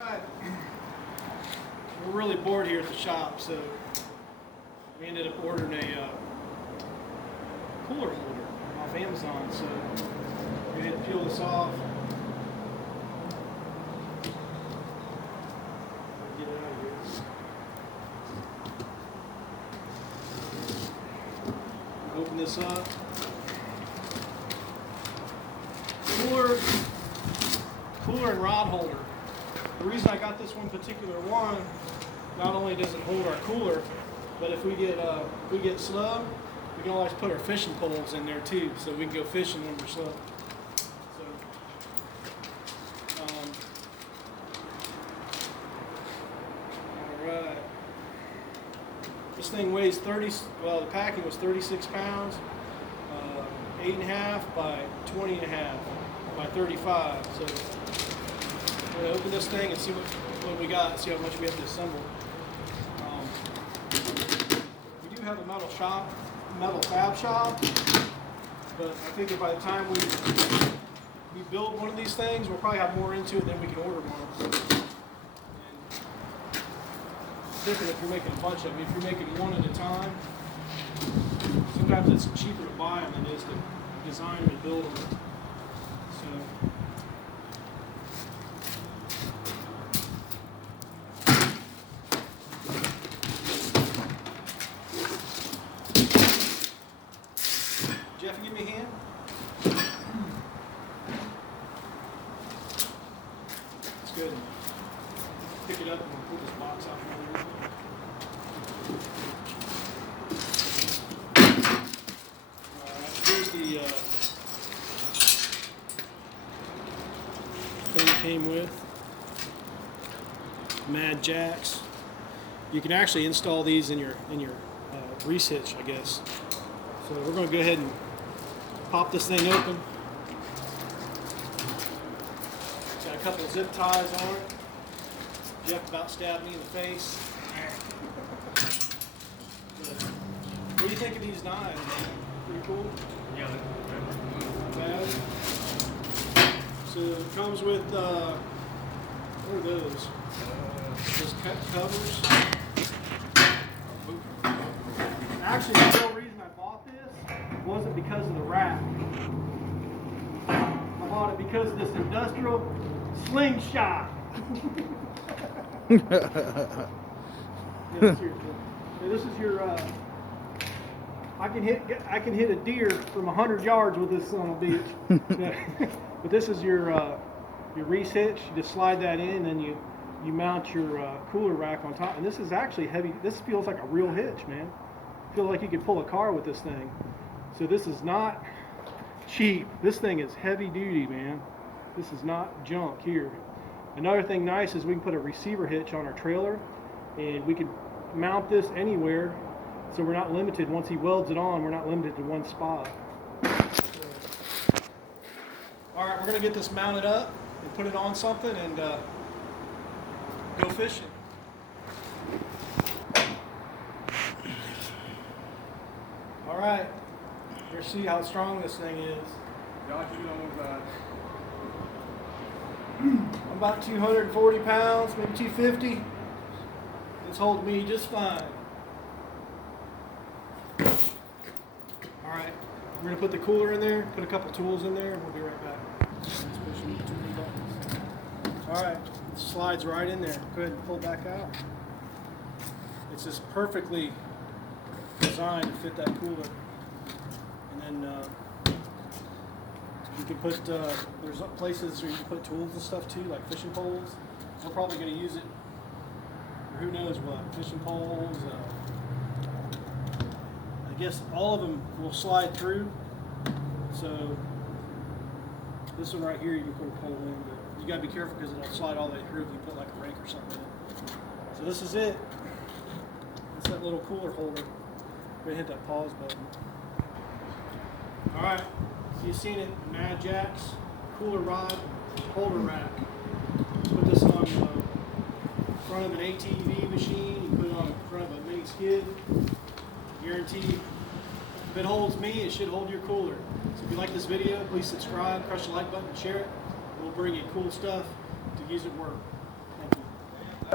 Right. We're really bored here at the shop, so we ended up ordering a cooler holder off Amazon. So go ahead and peel this off. Get it out of here. Open this up. Cooler and rod holder. The reason I got this one particular one, not only does it hold our cooler, but if we get slow, we can always put our fishing poles in there too, so we can go fishing when we're slow. So, all right. This thing weighs the packing was 36 pounds, 8.5 by 20.5 by 35. So. We're going to open this thing and see what we got, see how much we have to assemble. We do have a metal fab shop, but I figure by the time we build one of these things, we'll probably have more into it than we can order one. And it's different if you're making a bunch of them. If you're making one at a time, sometimes it's cheaper to buy them than it is to design them and build them. So. Jeff, give me a hand. That's good. Pick it up and we'll pull this box out from there. Here's the thing it came with. Mad Jacks. You can actually install these in your Reese hitch, I guess. So we're going to go ahead and pop this thing open. Got a couple of zip ties on it. Jeff about stabbed me in the face. What do you think of these knives? Pretty cool? Yeah, Bad. So it comes with, what are those? Those covers. Actually, the real reason I bought this wasn't because of the rack. I bought it because of this industrial slingshot. This is your. I can hit a deer from 100 yards with this son of a bitch. But this is your Reese hitch. You just slide that in, and then you mount your cooler rack on top. And this is actually heavy. This feels like a real hitch, man. I feel like you could pull a car with this thing. So this is not cheap. This thing is heavy duty, man. This is not junk here. Another thing nice is we can put a receiver hitch on our trailer, and we can mount this anywhere, so we're not limited. Once he welds it on, we're not limited to one spot. All right, we're gonna get this mounted up and put it on something and go fishing. All right, here, see how strong this thing is. Josh, you know about I'm about 240 pounds, maybe 250. It's holding me just fine. All right, we're gonna put the cooler in there, put a couple tools in there, and we'll be right back. All right, it slides right in there. Go ahead and pull it back out. It's just perfectly designed to fit that cooler. And then you can put, there's places where you can put tools and stuff too, like fishing poles. We're probably going to use it for who knows what. Fishing poles. I guess all of them will slide through. So this one right here you can put a pole in, but you got to be careful because it'll slide all the way through if you put like a rake or something in. So this is it. It's that little cooler holder. We're going to hit that pause button. All right, so you've seen it, Mad Jacks, cooler rod, holder rack. Put this on the front of an ATV machine, you put it on the front of a mini skid. Guaranteed, if it holds me, it should hold your cooler. So if you like this video, please subscribe, crush the like button, share it. We'll bring you cool stuff to use at work.